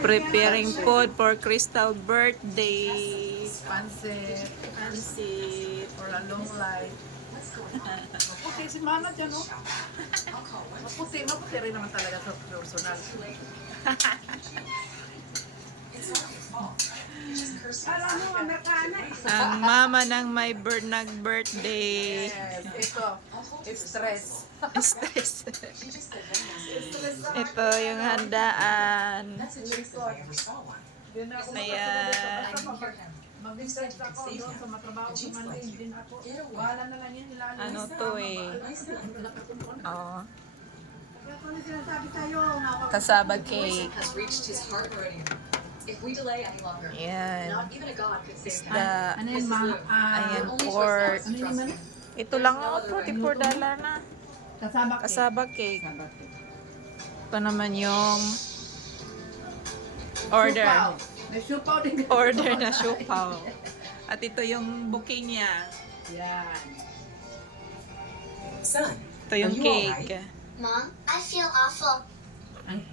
Preparing food for Crystal birthday. Pansit Pansit. for a long life. Maputi si Mama dyan, no? Maputi rin naman talaga sa personal. Ang mama ng may nag-birthday. Yes, ito. Stress. Stress. Ito yung handaan. Ayan. Mag-stress ako doon sa matrabaho ko man din ako. Bahala na lang yun nila. Ano to eh. Oh. Kasaba cake. If we delay any longer, Ayan. not even a god could save Isda. Ano yun, Ma? Ayan, Only pork. trust us, trust me. Ito lang oh, $44 na. Kasaba cake. Kasaba cake. Ito naman yung order. Siupaw. May siupaw din. Order na siopaw. At ito yung bouquet niya. Yan. Son, Ito yung Are you cake. Mom, I feel awful.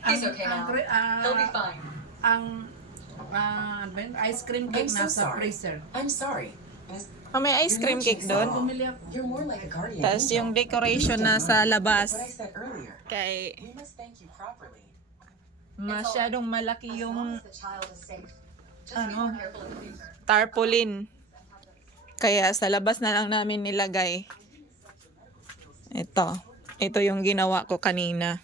He's okay now. He'll be fine. Ano ba yun? Ice cream cake I'm so nasa sorry. freezer. I'm sorry. Oh, may ice cream cake doon. Bumili ako. You're more like a guardian Tapos angel. yung decoration na sa labas. What I said earlier. Kay We must thank you properly. masyadong malaki As long yung as the child is safe. Just be Ano? more careful in the future. tarpaulin. Kaya sa labas na lang namin nilagay. Ito. Ito yung ginawa ko kanina.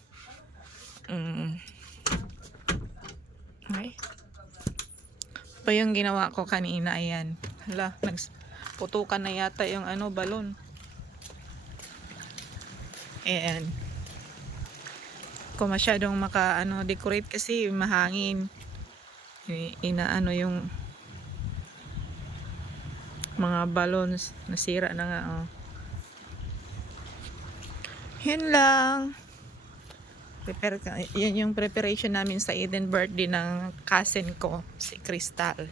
Okay. Ito yung ginawa ko kanina. Ayan. Hala, putukan na yata yung balon. Ayan. Kung masyadong decorate kasi mahangin. Inaano yung mga balloons. Nasira na nga. Oh. Yan lang. Yan yung preparation namin sa Eden birthday ng cousin ko, si Crystal.